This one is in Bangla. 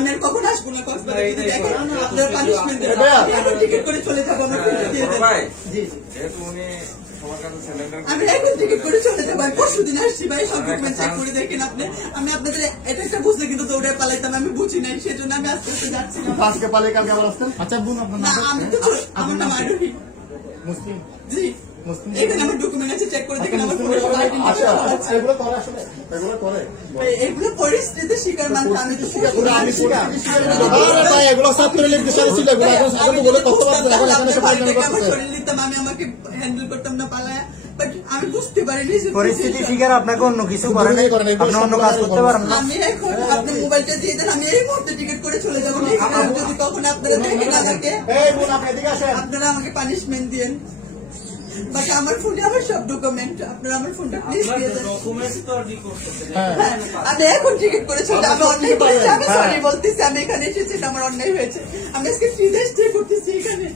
আমি কখন আসবো না আপনার পানিশমেন্ট টিকিট করে চলে যাবো আমি এখন টিকিট করে চলে যাবো। পরশু দিন আসছি ভাই, সব ডকুমেন্ট চেক করে দেখেন আপনি। আমি আপনাদের এটা একটা বুঝলে কিন্তু দৌড়ে পালাইতাম, আমি বুঝি নাই, সেজন্য আমি আস্তে আস্তে যাচ্ছি। আজকে পালাই কালকে আবার আসতেন। আচ্ছা বোন, আপনার নাম? আমি তো আমার নাম আরোহী মুসলিম। জি, এখানে আমার ডকুমেন্ট আছে, চেক করে দেখেন। আমার ফোনে এগুলো করে আসলে এগুলো করে এগুলো পরিস্থিতি শিকার মানুষ। আমি তো এগুলো ছাত্রলীগ বিষয় ছিল, এগুলো এখন সাধারণ বলে কত পারছেন, এখন এখানে সব আয়োজন করতেছে। আমি আমাকে হ্যান্ডেল করতাম না পালায়া, বাট আমি বুঝতে পারিনি পরিস্থিতি শিকার আপনাকে অন্য কিছু করেন, আপনি অন্য কাজ করতে পারেন না। আমি এখন আপনি মোবাইলটা দিয়ে দেন, আমি এই মুহূর্তে টিকিট করে চলে যাবো। যদি কখন আপনারা দেখেন আমাকে, আপনারা আমাকে পানিশমেন্ট দিয়েন। বাট আমার ফোনে আমার সব ডকুমেন্ট, আপনারা আমার ফোনটা প্লিজ দিয়ে দেন। আমি এখন টিকিট করে চলে, আমি অন্যায় করেছি, আমি সরি বলতেছি। আমি এখানে এসেছি, আমার অন্যায় হয়েছে। আমি আজকে 3 days স্টে করতেছি এখানে।